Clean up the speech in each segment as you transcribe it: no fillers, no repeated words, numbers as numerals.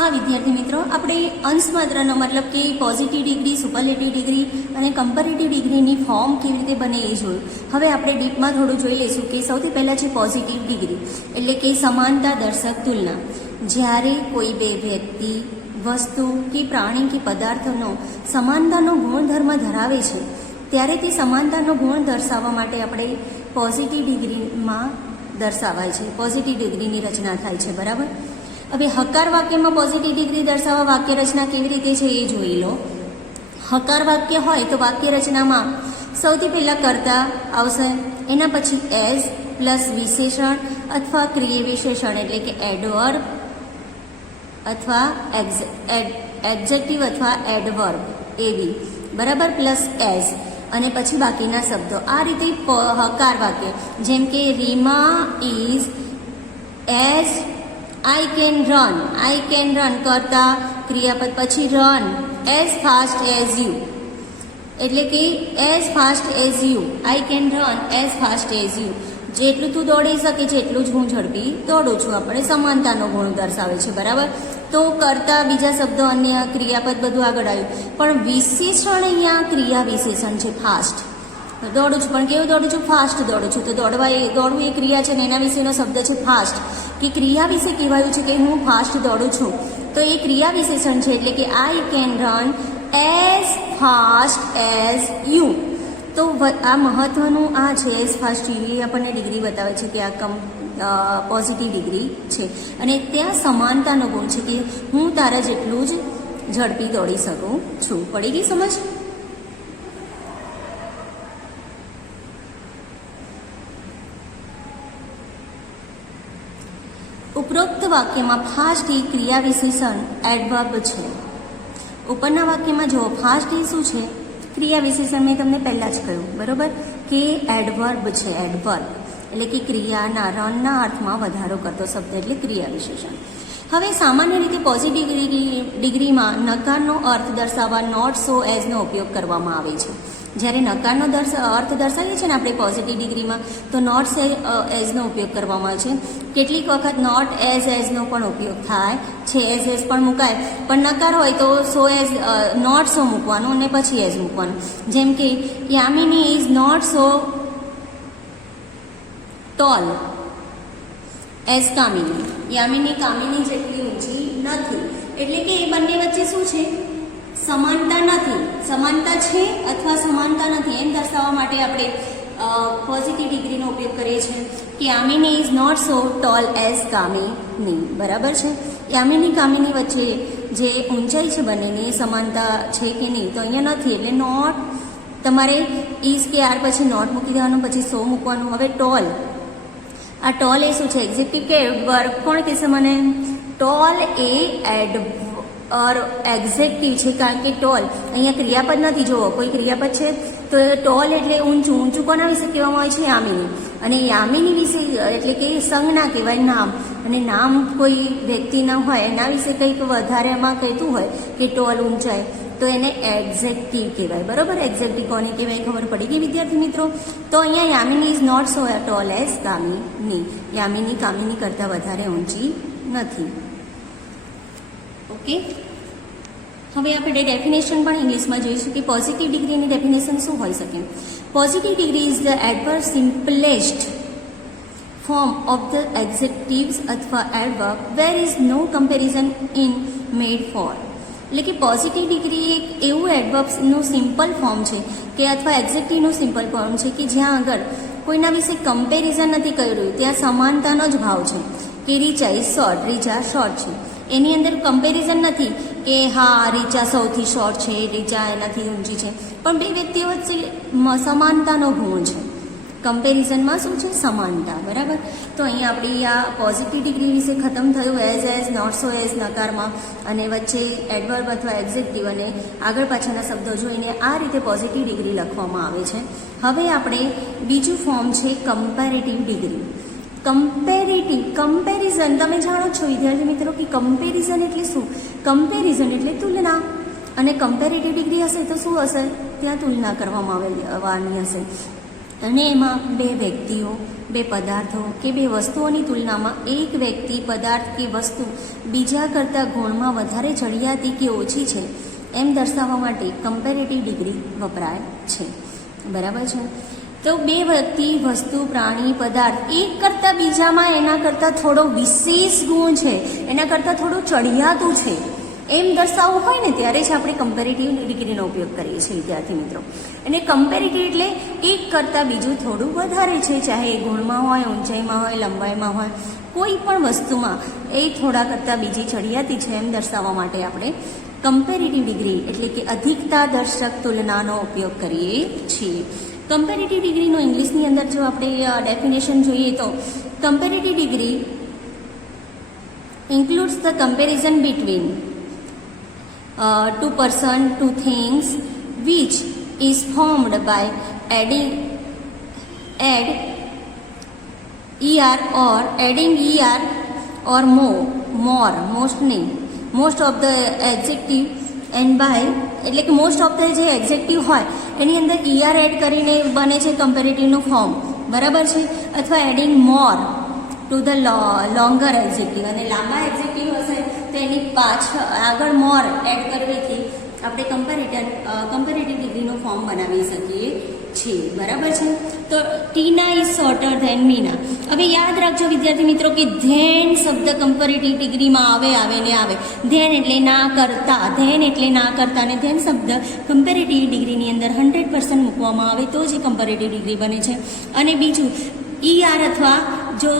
हाँ विद्यार्थी मित्रों, આપણે અંશમાત્રાનો મતલબ કે પોઝિટિવ ડિગ્રી, સુપરલેટિવ ડિગ્રી અને કમ્પેરેટિવ ડિગ્રીની ફોર્મ કેવી રીતે બને એ જોયું. હવે આપણે ડીપમાં થોડું જોઈ લઈશું કે સૌથી પહેલાં છે પોઝિટિવ ડિગ્રી, એટલે કે સમાનતા દર્શક તુલના. જ્યારે કોઈ બે વ્યક્તિ, વસ્તુ કે પ્રાણી કે પદાર્થનો સમાનતાનો ગુણધર્મ ધરાવે છે ત્યારે તે સમાનતાનો ગુણ દર્શાવવા માટે આપણે પોઝિટિવ ડિગ્રીમાં દર્શાવાય છે, પોઝિટિવ ડિગ્રીની રચના થાય છે. બરાબર. હવે હકાર વાક્યમાં પોઝિટિવ ડિગ્રી દર્શાવવા વાક્ય રચના કેવી રીતે છે એ જોઈ લો. હકાર વાક્ય હોય તો વાક્ય રચનામાં સૌથી પહેલાં કર્તા આવશે, એના પછી એઝ પ્લસ વિશેષણ અથવા ક્રિયા વિશેષણ એટલે કે એડવર્બ અથવા એડજેક્ટિવ અથવા એડવર્બ એવી. બરાબર. પ્લસ એઝ અને પછી બાકીના શબ્દો. આ રીતે હકાર વાક્ય, જેમ કે Reema is as I can run કરતા ક્રિયાપદ પછી run as fast as you, એટલે કે as fast as you, I can run as fast as you. જેટલું તું દોડી શકે છે એટલું જ હું ઝડપી દોડું છું. આપણે સમાનતાનો ગુણ દર્શાવે છે. બરાબર. તો કરતા બીજા શબ્દો, અન્ય ક્રિયાપદ બધું આગળ આવ્યું, પણ વિશેષણ અહીંયા ક્રિયા વિશેષણ છે. ફાસ્ટ દોડું છું, પણ કેવું દોડું છું? ફાસ્ટ દોડું છું. તો દોડવું એ ક્રિયા છે ને એના વિશેનો શબ્દ છે ફાસ્ટ, કે ક્રિયા વિશે કહેવાયું છે કે હું ફાસ્ટ દોડું છું. તો એ ક્રિયા વિશેષણ છે, એટલે કે આઈ can run as fast as you. તો આ મહત્વનું આ છે એઝ ફાસ્ટ યુ, એ આપણને ડિગ્રી બતાવે છે કે આ પોઝિટિવ ડિગ્રી છે. અને ત્યાં સમાનતાનો ગુણ છે કે હું તારા જેટલું જ ઝડપી દોડી શકું છું. પડી ગઈ સમજ? ઉપરોક્ત વાક્યમાં ફાસ્ટ એ ક્રિયા વિશેષણ એડવર્બ છે. ઉપરના વાક્યમાં જુઓ, ફાસ્ટ એ શું છે? ક્રિયા વિશેષણ. મેં તમને પહેલાં જ કહ્યું, બરાબર, કે એડવર્બ છે. એડવર્બ એટલે કે ક્રિયાના, રનના અર્થમાં વધારો કરતો શબ્દ એટલે ક્રિયા વિશેષણ. હવે સામાન્ય રીતે પોઝિટિવ ડિગ્રીમાં નકારનો અર્થ દર્શાવવા નોટ સો એઝનો ઉપયોગ કરવામાં આવે છે. જ્યારે નકારનો અર્થ દર્શાવીએ છીએ ને આપણે પોઝિટિવ ડિગ્રીમાં, તો નોટ એઝનો ઉપયોગ કરવામાં આવે છે. કેટલીક વખત નોટ એઝનો પણ ઉપયોગ થાય છે. એઝ પણ મુકાય, પણ નકાર હોય તો સો એઝ, નોટ સો મૂકવાનું અને પછી એઝ મૂકવાનું. જેમ કે Yamini is not so tall as Kamini. Yamini Kamini જેટલી ઊંચી નથી. એટલે કે એ બંને વચ્ચે શું છે? સમાનતા નથી. સમાનતા છે અથવા સમાનતા નથી એમ દર્શાવવા માટે આપણે પોઝિટિવ ડિગ્રીનો ઉપયોગ કરીએ છીએ કે Yamini is not so tall as Kamini. બરાબર છે. યામિની કામિની વચ્ચે જે ઊંચાઈ છે બંનેની સમાનતા છે કે નહીં, તો અહીંયા નથી. એટલે નોટ તમારે ઇઝ કે આર પછી નોટ મૂકી દેવાનું, પછી સો મૂકવાનું. હવે ટોલ, આ ટોલ એ શું છે? એક્ઝેક્ટિવ કે એડવર્બ? કોણ કહેશે મને? ટોલ એ એક્ઝેક્ટિવ છે, કારણ કે ટોલ અહીંયા ક્રિયાપદ નથી. જુઓ, કોઈ ક્રિયાપદ છે તો ટોલ એટલે ઊંચું. ઊંચું કોના વિશે કહેવામાં આવે છે? યામિની. અને યામિની વિશે એટલે કે સંજ્ઞા કહેવાય, નામ. અને નામ કોઈ વ્યક્તિના હોય એના વિશે કંઈક વધારે એમાં કહેતું હોય કે ટોલ ઊંચાઈ, તો એને એક્ઝેક્ટિવ કહેવાય. બરાબર. એક્ઝેક્ટિવ કોને કહેવાય ખબર પડી ગઈ વિદ્યાર્થી મિત્રો? તો અહીંયા Yamini is not so tall as Kamini. Yamini Kamini કરતાં વધારે ઊંચી નથી. ઓકે. હવે આપણે ડેફિનેશન પણ ઇંગ્લિશમાં જોઈશું કે પોઝિટિવ ડિગ્રીની ડેફિનેશન શું હોઈ શકે. Positive degree is the adverb simplest form of the adjectives અથવા adverb where is no comparison in made for. એટલે કે પોઝિટિવ ડિગ્રી એક એવું એડવર્બનું સિમ્પલ ફોર્મ છે કે અથવા એડજેક્ટિવનું સિમ્પલ ફોર્મ છે કે જ્યાં આગળ કોઈના વિશે કમ્પેરિઝન નથી કર્યું, ત્યાં સમાનતાનો જ ભાવ છે. કે Richa is short, Richa short છે. એની અંદર કમ્પેરિઝન નથી કે હા રીચા સૌથી શોર્ટ છે, રીચા એનાથી ઊંચી છે, પણ બે વ્યક્તિઓ વચ્ચે સમાનતાનો ગુણ છે. કમ્પેરિઝનમાં શું છે? સમાનતા. બરાબર. તો અહીંયા આપણી આ પોઝિટિવ ડિગ્રી વિશે ખતમ થયું. એઝ નોટ સો એઝ નકારમાં, અને વચ્ચે એડવર્બ અથવા એક્ઝેક્ટિવ અને આગળ પાછળના શબ્દો જોઈને આ રીતે પોઝિટિવ ડિગ્રી લખવામાં આવે છે. હવે આપણે બીજું ફોર્મ છે કમ્પેરેટિવ ડિગ્રી. કમ્પેરિઝન તમે જાણો છો વિદ્યાર્થી મિત્રો કે કમ્પેરિઝન એટલે શું? કમ્પેરિઝન એટલે તુલના. અને કમ્પેરેટિવ ડિગ્રી હશે તો શું હશે? ત્યાં તુલના કરવામાં આવવાની હશે. અને એમાં બે વ્યક્તિઓ, બે પદાર્થો કે બે વસ્તુઓની તુલનામાં એક વ્યક્તિ, પદાર્થ કે વસ્તુ બીજા કરતાં ગુણમાં વધારે ચડિયાતી કે ઓછી છે એમ દર્શાવવા માટે કમ્પેરેટિવ ડિગ્રી વપરાય છે. બરાબર છે. તો બે વ્યક્તિ, વસ્તુ, પ્રાણી, પદાર્થ એક કરતાં બીજામાં એના કરતાં થોડો વિશેષ ગુણ છે, એના કરતાં થોડું ચડિયાતું છે એમ દર્શાવવું હોય ને ત્યારે જ આપણે કમ્પેરેટિવ ડિગ્રીનો ઉપયોગ કરીએ છીએ વિદ્યાર્થી મિત્રો. અને કમ્પેરેટિવ એટલે એક કરતાં બીજું થોડું વધારે છે, ચાહે એ ગુણમાં હોય, ઊંચાઈમાં હોય, લંબાઈમાં હોય, કોઈ પણ વસ્તુમાં એ થોડા કરતાં બીજી ચડિયાતી છે એમ દર્શાવવા માટે આપણે કમ્પેરેટિવ ડિગ્રી એટલે કે અધિકતા દર્શક તુલનાનો ઉપયોગ કરીએ છીએ. કમ્પેરેટિવ ડિગ્રીનો ઇંગ્લિશની અંદર જો આપણે ડેફિનેશન જોઈએ તો comparative degree includes the comparison between two person, two things, which is formed by add er or adding er or more most of the adjective and by એટલે કે મોસ્ટ ઓફ ધ જે executive હોય એની અંદર er add કરીને બને છે કમ્પેરેટિવનું form. બરાબર છે. અથવા adding more two the longer executive, અને લાંબા એક્ઝેક્ટિવ હશે તો એની આગળ મોર એડ કરવાથી આપણે કમ્પેરેટિવ ડિગ્રીનું ફોર્મ બનાવી શકીએ છીએ. બરાબર છે. તો ટીના ઇઝ શોર્ટર ધેન મીના. હવે યાદ રાખજો વિદ્યાર્થી મિત્રો કે ધેન શબ્દ કમ્પેરેટિવ ડિગ્રીમાં આવે. ધેન એટલે ના કરતા, અને ધેન શબ્દ કમ્પેરેટિવ ડિગ્રીની અંદર 100% મૂકવામાં આવે તો જ કમ્પેરેટિવ ડિગ્રી બને છે. અને બીજું ER અથવા જો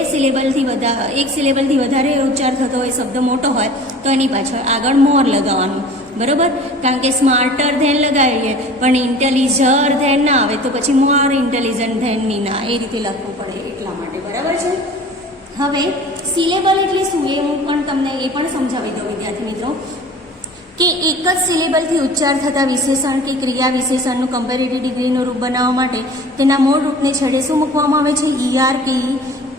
એક સિલેબલથી વધારે ઉચ્ચાર થતો હોય, શબ્દ મોટો હોય તો એની પાછળ આગળ મોર લગાવવાનું. બરોબર. કારણ કે સ્માર્ટર ધેન લગાવીએ પણ ઇન્ટેલિજર ધેન ના આવે તો પછી મોર ઇન્ટેલિજન્ટ ધેન ની ના, એ રીતે લખવું પડે એટલા માટે. બરાબર છે. હવે સિલેબલ એટલે શું એ હું પણ તમને એ પણ સમજાવી દઉં વિદ્યાર્થી મિત્રો કે એક જ સિલેબલથી ઉચ્ચાર થતા વિશેષણ કે ક્રિયા વિશેષણનું કમ્પેરેટિવ ડિગ્રીનું રૂપ બનાવવા માટે તેના મૂળ રૂપને છેડે શું મૂકવામાં આવે છે? ER કે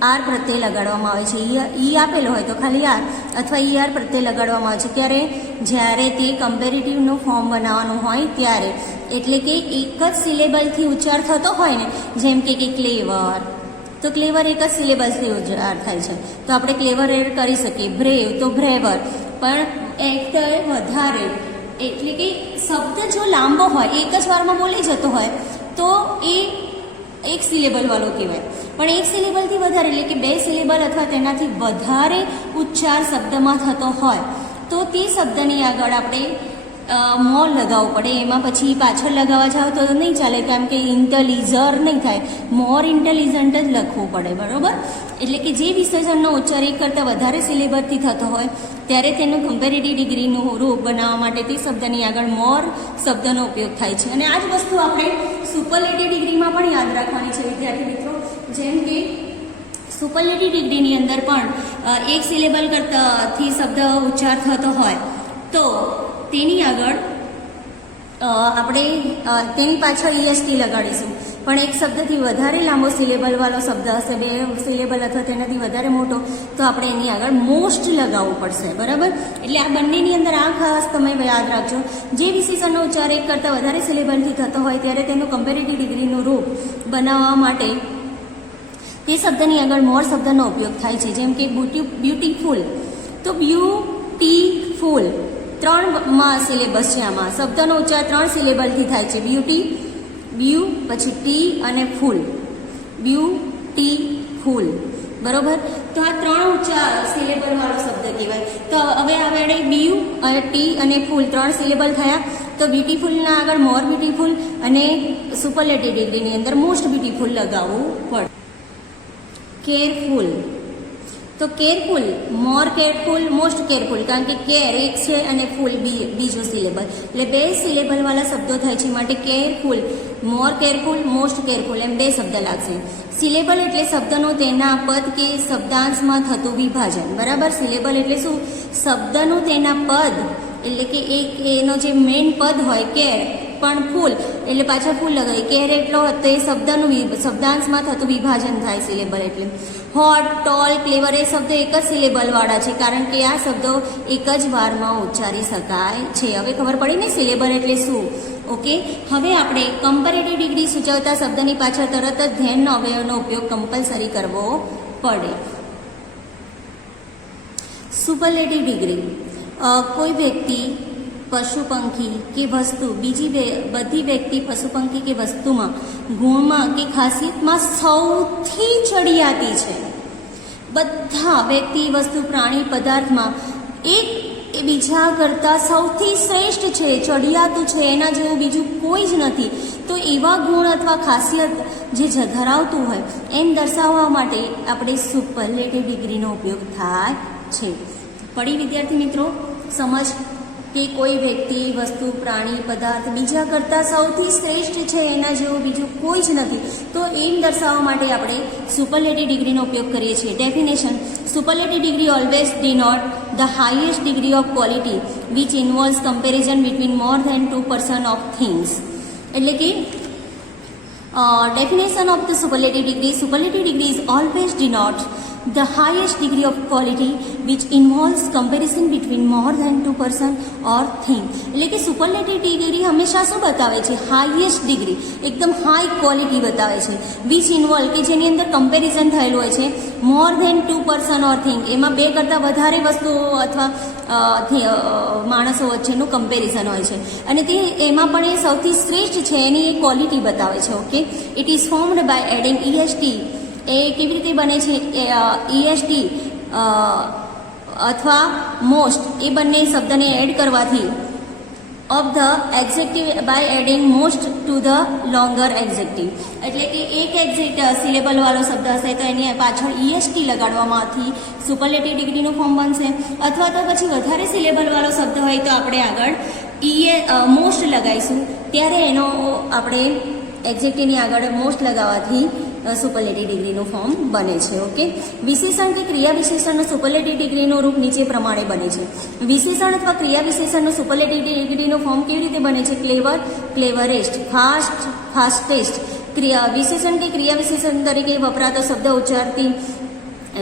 આર પ્રત્યે લગાડવામાં આવે છે. ઈ આપેલો હોય તો ખાલી આર અથવા ER પ્રત્યે લગાડવામાં આવે છે. ત્યારે જ્યારે તે કમ્પેરેટિવનું ફોર્મ બનાવવાનું હોય ત્યારે, એટલે કે એક જ સિલેબલથી ઉચ્ચાર થતો હોય ને, જેમ કે ક્લેવર, તો ક્લેવર એક જ સિલેબલથી ઉચ્ચાર થાય છે તો આપણે ક્લેવર એડ કરી શકીએ. બ્રેવ તો બ્રેવર. પણ એક વધારે એટલે કે શબ્દ જો લાંબો હોય, એક જ વારમાં બોલી જતો હોય તો એ એક સિલેબલ વાળો કહેવાય. પણ એક સિલેબલથી વધારે એટલે કે 2 સિલેબલ અથવા તેનાથી વધારે ઉચ્ચાર શબ્દમાં થતો હોય તો તે શબ્દની આગળ આપણે મોર લગાવવું પડે. એમાં પછી પાછળ લગાવવા જાવ તો નહીં ચાલે, કારણ કે ઇન્ટેલિજર નહીં થાય, મોર ઇન્ટેલિજન્ટ જ લખવું પડે. બરાબર. એટલે કે જે વિશેષણનો ઉચ્ચાર એક કરતાં વધારે સિલેબલથી થતો હોય ત્યારે તેનું કમ્પેરેટિવ ડિગ્રીનું રૂપ બનાવવા માટે તે શબ્દની આગળ મોર શબ્દનો ઉપયોગ થાય છે. અને આ જ વસ્તુ આપણે સુપરલેટિવ ડિગ્રીમાં પણ યાદ રાખવાની છે વિદ્યાર્થી મિત્રો. જેમ કે સુપરલેટિવ ડિગ્રીની અંદર પણ એક સિલેબલ કરતાંથી શબ્દ ઉચ્ચાર થતો હોય તો તેની આગળ આપણે તેની પાછળ EST લગાડીશું. પણ એક શબ્દથી વધારે લાંબો સિલેબલવાળો શબ્દ હશે, 2 સિલેબલ અથવા તેનાથી વધારે મોટો, તો આપણે એની આગળ મોસ્ટ લગાવવું પડશે. બરાબર. એટલે આ બંનેની અંદર આ ખાસ તમે યાદ રાખજો. જે વિશેષણનો ઉચ્ચાર એક કરતાં વધારે સિલેબલથી થતો હોય ત્યારે તેનું કમ્પેરેટિવ ડિગ્રીનું રૂપ બનાવવા માટે તે શબ્દની આગળ મોર શબ્દનો ઉપયોગ થાય છે. જેમ કે બ્યુટીફુલ, તો બ્યુટીફુલ 3 સિલેબસ છે. આમાં શબ્દનો ઉચ્ચાર 3 સિલેબલથી થાય છે. બ્યુ પછી ટી અને ફૂલ, બ્યુટીફુલ. બરોબર. તો આ 3 ઉચ્ચાર સિલેબલ વાળો શબ્દ કહેવાય. તો હવે આપણે બ્યુ અને ટી અને ફૂલ 3 સિલેબલ થયા તો બ્યુટીફુલના આગળ મોર બ્યુટીફુલ અને સુપરલેટિવ ડિગ્રીની અંદર મોસ્ટ બ્યુટીફુલ લગાવવું પડે. કેરફુલ, તો કેરફુલ, મોર કેરફુલ, મોસ્ટ કેરફુલ, કારણ કે કેર એક છે અને ફૂલ બીજો સિલેબલ, એટલે 2 સિલેબલવાળા શબ્દો થાય છે. માટે કેરફુલ, મોર કેરફુલ, મોસ્ટ કેરફુલ એમ 2 શબ્દ લાગશે. સિલેબલ એટલે શબ્દનું તેના પદ કે શબ્દાંશમાં થતું વિભાજન. બરાબર. સિલેબલ એટલે શું? શબ્દનું તેના પદ એટલે કે એક એનો જે મેઇન પદ હોય કેર, પણ ફૂલ એટલે પાછળ ફૂલ લગાવી, કેર એટલો તો એ શબ્દનું શબ્દાંશમાં થતું વિભાજન થાય સિલેબલ એટલે. હોટ, ટોલ, ક્લેવર એ શબ્દો એક જ સિલેબલવાળા છે કારણ કે આ શબ્દો એક જ વારમાં ઉચ્ચારી શકાય છે. હવે ખબર પડી ને સિલેબલ એટલે શું? ઓકે, હવે આપણે કમ્પેરેટિવ ડિગ્રી સૂચવતા શબ્દની પાછળ તરત જ ધ્યાનનો અવયવનો ઉપયોગ કમ્પલસરી કરવો પડે. સુપરલેટિવ ડિગ્રી, કોઈ વ્યક્તિ, પશુ પંખી કે વસ્તુ બીજી બધી વ્યક્તિ, પશુ પંખી કે વસ્તુમાં, ગુણમાં કે ખાસિયતમાં સૌથી ચડિયાતી છે. બધા વ્યક્તિ, વસ્તુ, પ્રાણી, પદાર્થમાં એક બીજા કરતાં સૌથી શ્રેષ્ઠ છે, ચડિયાતું છે, એના જેવું બીજું કોઈ જ નથી. તો એવા ગુણ અથવા ખાસિયત જે ધરાવતું હોય એમ દર્શાવવા માટે આપણે સુપરલેટિવ ડિગ્રીનો ઉપયોગ થાય છે. પડી વિદ્યાર્થી મિત્રો સમજ કે કોઈ વ્યક્તિ, વસ્તુ, પ્રાણી, પદાર્થ બીજા કરતાં સૌથી શ્રેષ્ઠ છે, એના જેવું બીજું કોઈ જ નથી. તો એમ દર્શાવવા માટે આપણે સુપરલેટિવ ડિગ્રીનો ઉપયોગ કરીએ છીએ. Definition: superlative degree always denote the highest degree of quality which involves comparison between more than 2 person of things. એટલે કે definition of the superlative degree is always denote the highest degree of quality which involves comparison between more than 2 person or thing. એટલે કે superlative degree હંમેશા શું બતાવે છે? Highest degree, એકદમ high quality બતાવે છે. વિચ ઇન્વોલ્વ, કે જેની અંદર કમ્પેરિઝન થયેલું હોય છે more than 2 person or thing, એમાં 2 કરતાં વધારે વસ્તુઓ અથવા માણસો વચ્ચેનું કમ્પેરિઝન હોય છે, અને તે એમાં પણ એ સૌથી શ્રેષ્ઠ છે એની એ ક્વોલિટી બતાવે છે. Okay, it is formed by adding EST. એ કેવી રીતે બને છે? EST અથવા મોસ્ટ, એ બંને શબ્દને એડ કરવાથી, of the adjective by adding most to the longer adjective. એટલે કે એક એક્ઝેક્ટ સિલેબલ વાળો શબ્દ હશે તો એની પાછળ EST લગાડવામાંથી સુપરલેટિવ ડિગ્રીનું ફોર્મ બનશે, અથવા તો પછી વધારે સિલેબલ વાળો શબ્દ હોય તો આપણે આગળ મોસ્ટ લગાવીશું, ત્યારે એનો આપણે એક્ઝેક્ટની આગળ મોસ્ટ લગાવવાથી સુપરલેટિવ ડિગ્રીનું ફોર્મ બને છે. ઓકે, વિશેષણ કે ક્રિયા વિશેષણનું સુપરલેટિવ ડિગ્રીનું રૂપ નીચે પ્રમાણે બને છે. વિશેષણ અથવા ક્રિયા વિશેષણનું સુપરલેટિવ ડિગ્રીનું ફોર્મ કેવી રીતે બને છે? ક્લેવર, ક્લેવરેસ્ટ, ફાસ્ટ, ફાસ્ટેસ્ટ. વિશેષણ કે ક્રિયા વિશેષણ તરીકે વપરાતો શબ્દ ઉચ્ચારતી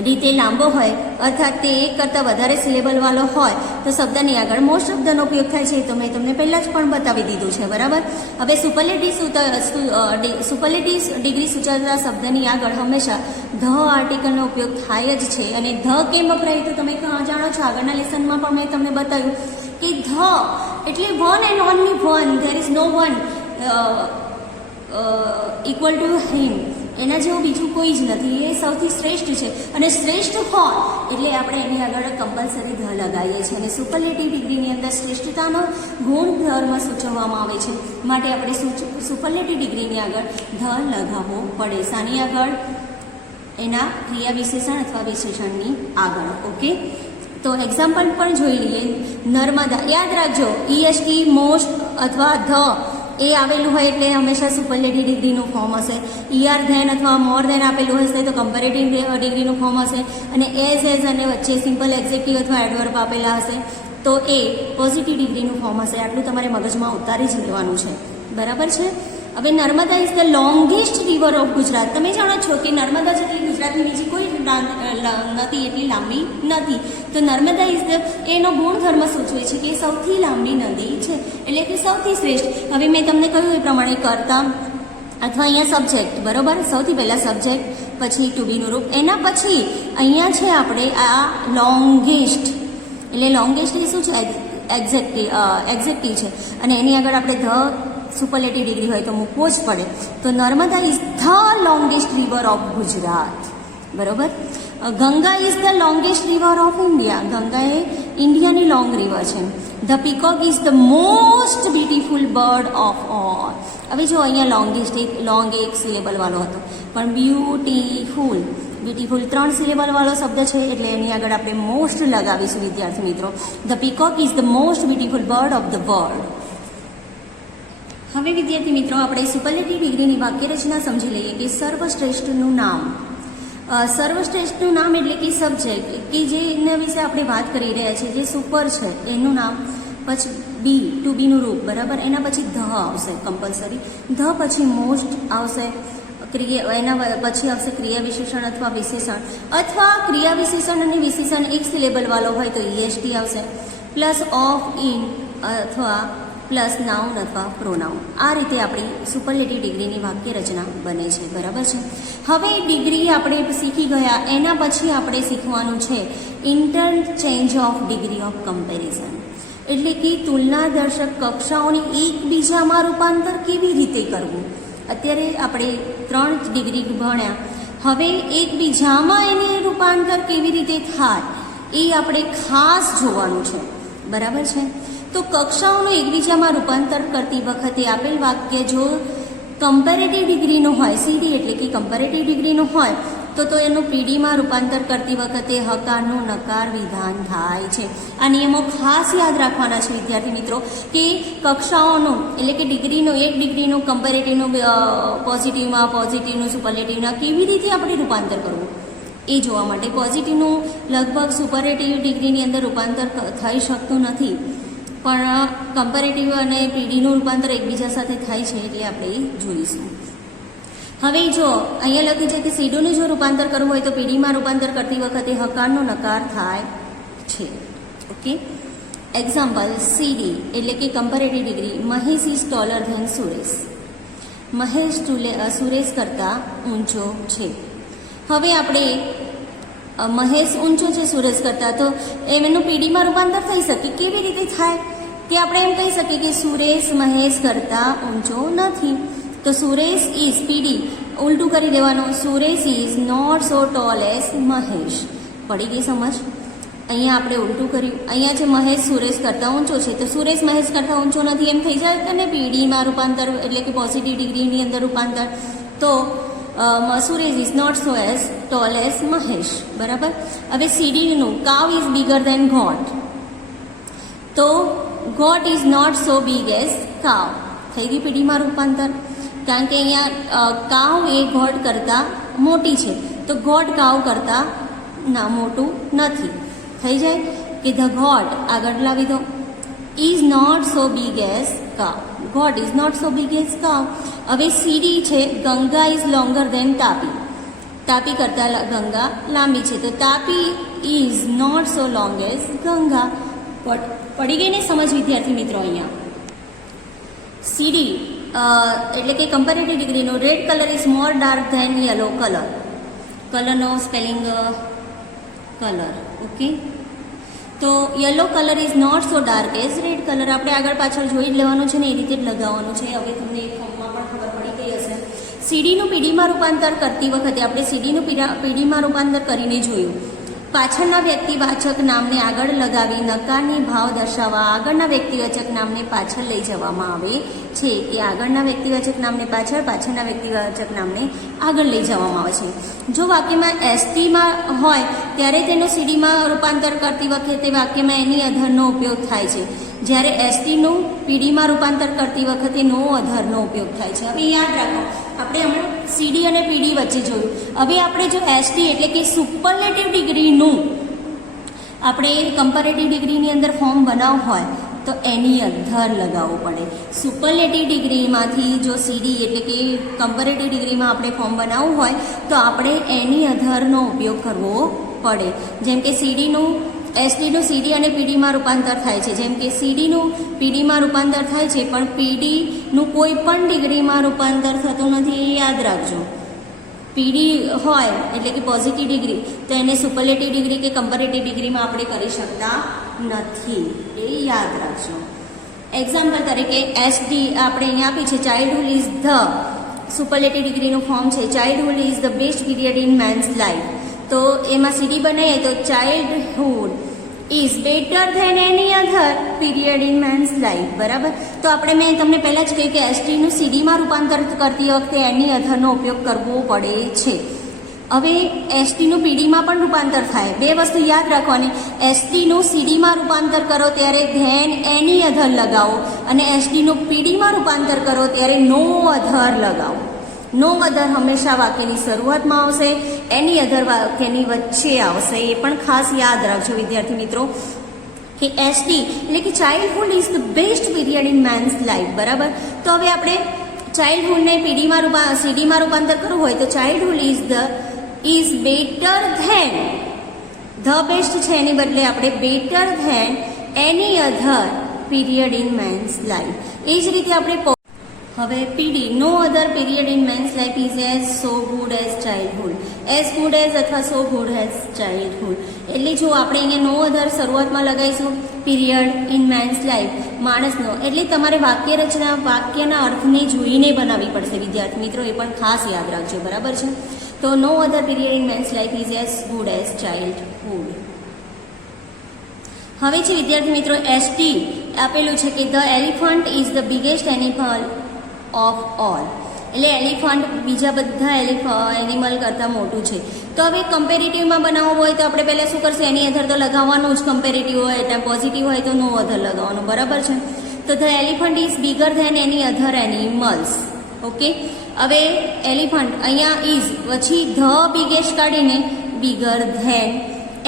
રીતે લાંબો હોય અર્થાત તે એક કરતાં વધારે સિલેબલ વાળો હોય તો શબ્દની આગળ મોસ્ટ શબ્દનો ઉપયોગ થાય છે. તો મેં તમને પહેલાં જ પણ બતાવી દીધું છે, બરાબર. હવે સુપરલેટિવ ડિગ્રી સૂચવતા શબ્દની આગળ હંમેશા ધ આર્ટિકલનો ઉપયોગ થાય જ છે. અને ધ કેમ વપરાય તો તમે જાણો છો, આગળના લેસનમાં પણ મેં તમને બતાવ્યું કે ધ એટલે one and only one, there is no one equal to him, એના જેવું બીજું કોઈ જ નથી, એ સૌથી શ્રેષ્ઠ છે. અને શ્રેષ્ઠ હોય એટલે આપણે એની આગળ કમ્પલસરી ધ લગાવીએ છીએ. અને સુપરલેટિવ ડિગ્રીની અંદર શ્રેષ્ઠતાનો ગુણધર્મ સૂચવવામાં આવે છે, માટે આપણે સુપરલેટિવ ડિગ્રીની આગળ ધ લગાવવો પડે. શાની આગળ? એના ક્રિયા વિશેષણ અથવા વિશેષણની આગળ. ઓકે, તો એક્ઝામ્પલ પણ જોઈ લઈએ. નર્મદા, યાદ રાખજો EST, મોસ્ટ અથવા ધ એ આવેલું હોય એટલે હંમેશા સુપરલેટિવ ડિગ્રીનું ફોર્મ હશે. ER ધેન અથવા મોર ધેન આપેલું હશે તો કમ્પેરેટિવ ડિગ્રીનું ફોર્મ હશે. અને એઝ અને વચ્ચે સિમ્પલ એક્ઝેક્ટિવ અથવા એડવર્બ આપેલા હશે તો એ પોઝિટિવ ડિગ્રીનું ફોર્મ હશે. આટલું તમારે મગજમાં ઉતારી જ લેવાનું છે, બરાબર છે. હવે Narmada is the longest river of Gujarat. તમે જાણો છો કે નર્મદા જેટલી ગુજરાતની બીજી કોઈ નદી એટલી લાંબી નથી. તો નર્મદા ઇઝ ધ, એનો ગુણધર્મ સૂચવે છે કે સૌથી લાંબી નદી છે, એટલે કે સૌથી શ્રેષ્ઠ. હવે મેં તમને કહ્યું એ પ્રમાણે કરતા અથવા અહીંયા સબ્જેક્ટ, બરોબર. સૌથી પહેલાં સબ્જેક્ટ, પછી ટુ બીનું રૂપ, એના પછી અહીંયા છે આપણે આ લોંગેસ્ટ, એટલે લોંગેસ્ટ એ શું છે? એક્ઝેક્ટિવ છે. અને એની આગળ આપણે ધ સુપરલેટિવ ડિગ્રી હોય તો મૂકવો જ પડે. તો Narmada is the longest river of Gujarat, બરોબર. Ganga is the longest river of India. Ganga એ ઇન્ડિયાની લોંગ રિવર છે. The peacock is the most beautiful bird of all. હવે જો અહીંયા લોંગેસ્ટ એક સિલેબલ વાળો હતો, પણ બ્યુટીફુલ 3 સિલેબલ વાળો શબ્દ છે એટલે એની આગળ આપણે મોસ્ટ લગાવીશું વિદ્યાર્થી મિત્રો. The peacock is the most beautiful bird of the world. હવે વિદ્યાર્થી મિત્રો આપણે સુપરલેટિવ ડિગ્રીની વાક્યરચના સમજી લઈએ કે સર્વશ્રેષ્ઠનું નામ. સર્વશ્રેષ્ઠનું નામ એટલે કે સબ્જેક્ટ કે જેના વિશે આપણે વાત કરી રહ્યા છીએ, જે સુપર છે એનું નામ, પછી બી, ટુ બીનું રૂપ, બરાબર. એના પછી ધ આવશે કમ્પલસરી. ધ પછી મોસ્ટ આવશે. એના પછી આવશે ક્રિયા વિશેષણ અથવા વિશેષણ, અથવા ક્રિયા વિશેષણ અને વિશેષણ એક સિલેબલ વાળો હોય તો EST આવશે. પ્લસ ઓફ, ઇન અથવા પ્લસ નાઉન અથવા પ્રોનાઉન. આ રીતે આપણી સુપરલેટિવ ડિગ્રીની વાક્ય રચના બને છે. બરાબર છે. હવે ડિગ્રી આપણે શીખી ગયા, એના પછી આપણે શીખવાનું છે interchange of degree of comparison, એટલે કે તુલનાદર્શક કક્ષાઓની એકબીજામાં રૂપાંતર કેવી રીતે કરવું. અત્યારે આપણે 3 ડિગ્રી ભણ્યા, હવે એકબીજામાં એને રૂપાંતર કેવી રીતે થાય એ આપણે ખાસ જોવાનું છે. બરાબર છે. તો કક્ષાઓનું એકબીજામાં રૂપાંતર કરતી વખતે આપેલ વાક્ય જો કમ્પેરેટિવ ડિગ્રીનું હોય, સીડી એટલે કે કમ્પેરેટિવ ડિગ્રીનું હોય તો એનું પીડીમાં રૂપાંતર કરતી વખતે હકારનું નકાર વિધાન થાય છે. આ નિયમો ખાસ યાદ રાખવાના છે વિદ્યાર્થી મિત્રો, કે કક્ષાઓનું એટલે કે ડિગ્રીનું, એક ડિગ્રીનું કમ્પેરેટિવનું પોઝિટિવનું સુપરલેટિવના કેવી રીતે આપણે રૂપાંતર કરવું એ જોવા માટે. પોઝિટિવનું લગભગ સુપરલેટિવ ડિગ્રીની અંદર રૂપાંતર થઈ શકતું નથી, પણ કમ્પેરેટિવ અને પીડીનું રૂપાંતર એકબીજા સાથે થાય છે, એટલે આપણે એ જોઈશું. હવે જો અહીંયા લખ્યું છે કે સીડીનું જો રૂપાંતર કરવું હોય તો પીડીમાં રૂપાંતર કરતી વખતે હકારનો નકાર થાય છે. ઓકે. એક્ઝામ્પલ, સીડી એટલે કે comparative degree. Mahesh is taller than Suresh. Mahesh Suresh કરતાં ઊંચો છે. હવે આપણે મહેશ ઊંચો છે સુરેશ કરતાં, તો એમનું પીડીમાં રૂપાંતર થઈ શકે. કેવી રીતે થાય કે આપણે એમ કહી શકીએ કે સુરેશ મહેશ કરતાં ઊંચો નથી. તો સુરેશ ઇઝ, પીડી ઉલટું કરી દેવાનું, Suresh is not so tall as Mahesh. પડી ગઈ સમજ? અહીંયા આપણે ઉલટું કર્યું. અહીંયા છે મહેશ સુરેશ કરતાં ઊંચો છે, તો સુરેશ મહેશ કરતાં ઊંચો નથી એમ થઈ જાય ને પીડીમાં રૂપાંતર એટલે કે પોઝિટિવ ડિગ્રીની અંદર રૂપાંતર. તો Suresh is not so as tall as Mahesh. બરાબર. હવે સીડીનું cow is bigger than goat, તો goat is not so big as cow. થઈ ગઈ પીડીમાં રૂપાંતર, કારણ કે અહીંયા કાવ એ ગોટ કરતાં મોટી છે, તો ગોટ કાવ કરતાં મોટું નથી. થઈ જાય કે ધ ગોટ આગળ લાવી દો, is not so big as cow. Goat is not so big as cow. હવે સીડી છે Ganga is longer than Tapi. Tapi કરતાં ગંગા લાંબી છે, તો Tapi is not so long as Ganga. પડી ગઈ ને સમજ વિદ્યાર્થી મિત્રો? અહીંયા સીડી એટલે કે કમ્પેરેટિવ ડિગ્રીનો red colour is more dark than yellow colour. કલરનો સ્પેલિંગ કલર. ઓકે. તો yellow colour is not so dark as red colour. આપણે આગળ પાછળ જોઈ જ લેવાનું છે ને, એ રીતે જ લગાવવાનું છે. હવે તમને એક ફોર્મમાં પણ ખબર પડી ગઈ હશે. સીડીનું પીડીમાં રૂપાંતર કરતી વખતે આપણે સીડીનું પીડીમાં રૂપાંતર કરીને જોયું. પાછળના વ્યક્તિવાચક નામને આગળ લગાવી નકારની ભાવ દર્શાવવા આગળના વ્યક્તિવાચક નામને પાછળ લઈ જવામાં આવે છે, કે આગળના વ્યક્તિવાચક નામને પાછળ, પાછળના વ્યક્તિવાચક નામને આગળ લઈ જવામાં આવે છે. જો વાક્યમાં એસટીમાં હોય ત્યારે તેનો સીડીમાં રૂપાંતર કરતી વખતે વાક્યમાં એની અધરનો ઉપયોગ થાય છે, જ્યારે એસટીનું પીડીમાં રૂપાંતર કરતી વખતે નો અધરનો ઉપયોગ થાય છે. હવે યાદ રાખો, આપણે હમણાં સીડી અને પીડી વચ્ચે જોયું. હવે આપણે જો એસટી એટલે કે સુપરલેટિવ ડિગ્રીનું આપણે કમ્પેરેટિવ ડિગ્રીની અંદર ફોર્મ બનાવવું હોય તો એની અધર લગાવવું પડે. સુપરલેટિવ ડિગ્રીમાંથી જો સીડી એટલે કે કમ્પેરેટિવ ડિગ્રીમાં આપણે ફોર્મ બનાવવું હોય તો આપણે એની અધરનો ઉપયોગ કરવો પડે. જેમ કે સીડીનું એસટીનું સીડી અને પીડીમાં રૂપાંતર થાય છે, જેમ કે સીડીનું પીડીમાં રૂપાંતર થાય છે, પણ પીડીનું કોઈ પણ ડિગ્રીમાં રૂપાંતર થતું નથી, એ યાદ રાખજો. પીડી હોય એટલે કે પોઝિટિવ ડિગ્રી, તો એને સુપરલેટિવ ડિગ્રી કે કમ્પેરેટિવ ડિગ્રીમાં આપણે કરી શકતા નથી, એ યાદ રાખજો. એક્ઝામ્પલ તરીકે એસટી આપણે અહીંયા આપી છે, ચાઇલ્ડહુડ ઇઝ ધ સુપરલેટિવ ડિગ્રીનું ફોર્મ છે, childhood is the best period in man's life. તો એમાં સીડી બનાવીએ તો childhood is better than any other period in man's life. બરાબર. તો મેં તમને પહેલાં જ કહ્યું કે એસટીનું સીડીમાં રૂપાંતર કરતી વખતે એની અધરનો ઉપયોગ કરવો પડે છે. હવે એસટીનું પીડીમાં પણ રૂપાંતર થાય. બે વસ્તુ યાદ રાખવાની, એસટીનું સીડીમાં રૂપાંતર કરો ત્યારે ધેન એની અધર લગાવો, અને એસટીનું પીડીમાં રૂપાંતર કરો ત્યારે નો અધર લગાવો. નો અધર હંમેશા વાક્યની શરૂઆતમાં આવશે, એની અધર વાક્યની વચ્ચે આવશે. એ પણ ખાસ યાદ રાખજો વિદ્યાર્થી મિત્રો કે એસટી એટલે કે childhood is the best period in man's life. બરાબર. તો હવે આપણે ચાઇલ્ડહુડને સીડીમાં રૂપાંતર કરવું હોય તો childhood is better than, the best છે એની બદલે આપણે better than any other period in man's life. એ જ રીતે આપણે હવે PD no other period in man's life is as so good as childhood. As good as અથવા સો ગુડ એઝ ચાઇલ્ડહુડ. એટલે જો આપણે અહીંયા નો અધર શરૂઆતમાં લગાવીશું પીરિયડ ઇન મેન્સ લાઈફ માણસનો, એટલે તમારે વાક્ય રચના વાક્યના અર્થને જોઈને બનાવવી પડશે વિદ્યાર્થી મિત્રો, એ પણ ખાસ યાદ રાખજો, બરાબર છે. તો no other period in man's life is as good as childhood. હવે છે વિદ્યાર્થી મિત્રો એસટી આપેલું છે કે the elephant is the biggest animal of all. એટલે એલિફન્ટ બીજા બધા એનિમલ કરતાં મોટું છે. તો હવે કમ્પેરેટિવમાં બનાવવું હોય તો આપણે પહેલાં શું કરશું, એની અધર તો લગાવવાનું જ. કમ્પેરેટિવ હોય એટલે પોઝિટિવ હોય તો નો અધર લગાવવાનું, બરાબર છે. તો the elephant is bigger than any other animals. Okay, હવે એલિફન્ટ અહીંયા ઇઝ પછી ધ બિગેસ્ટ કાઢીને બિગર ધેન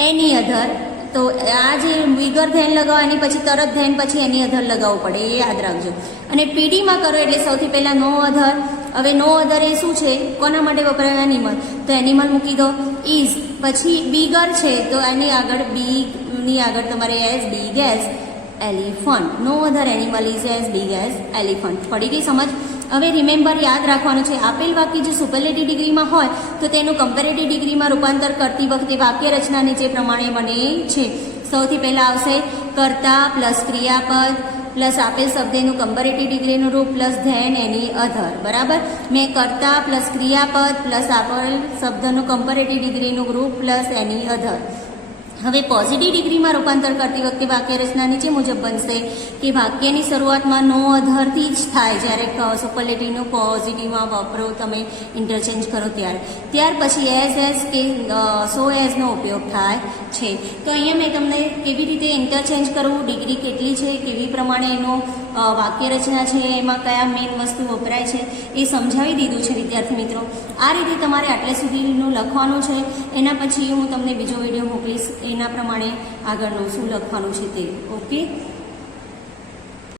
એની અધર. તો આ જે બિગર ધેન લગાવો એની પછી તરત ધેન પછી એની અધર લગાવવું પડે, એ યાદ રાખજો. અને પીડીમાં કરો એટલે સૌથી પહેલાં નો અધર. હવે નો અધર એ શું છે, કોના માટે વપરાય, એનિમલ. તો એનિમલ મૂકી દો. ઇઝ પછી બિગર છે તો એની આગળ બિગની આગળ તમારે as big as elephant. No other animal is as big as elephant. પડી ગઈ સમજ? હવે રિમેમ્બર યાદ રાખવાનું છે, આપેલ વાક્ય જો સુપરલેટિવ ડિગ્રીમાં હોય તો તેનું કમ્પેરેટિવ ડિગ્રીમાં રૂપાંતર કરતી વખતે વાક્ય રચના નીચે પ્રમાણે બને છે. સૌથી પહેલાં આવશે કર્તા પ્લસ ક્રિયાપદ પ્લસ આપેલ શબ્દનું કમ્પેરેટિવ ડિગ્રીનું રૂપ પ્લસ ધેન એની અધર. બરાબર, મેં કર્તા પ્લસ ક્રિયાપદ પ્લસ આપેલ શબ્દનું કમ્પેરેટિવ ડિગ્રીનું રૂપ પ્લસ એની અધર. હવે પોઝિટિવ ડિગ્રીમાં રૂપાંતર કરતી વખતે વાક્ય રચના નીચે મુજબ બનશે કે વાક્યની શરૂઆતમાં નો અધરથી જ થાય. જ્યારે સુપરલેટિવનું પોઝિટિવમાં વાપરો તમે ઇન્ટરચેન્જ કરો ત્યાર પછી એઝ કે સો એઝનો ઉપયોગ થાય છે. તો અહીંયા મેં તમને કેવી રીતે ઇન્ટરચેન્જ કરવું, ડિગ્રી કેટલી છે, કેવી પ્રમાણે એનો વાક્ય રચના છે, એમાં કયા મેઇન વસ્તુ વપરાય છે એ સમજાવી દીધું છે વિદ્યાર્થી મિત્રો. આ રીતે તમારે આટલે સુધીનું લખવાનું છે. એના પછી હું તમને બીજો વિડીયો મોકલીશ, એના પ્રમાણે આગળનું શું લખવાનું છે તે. ઓકે.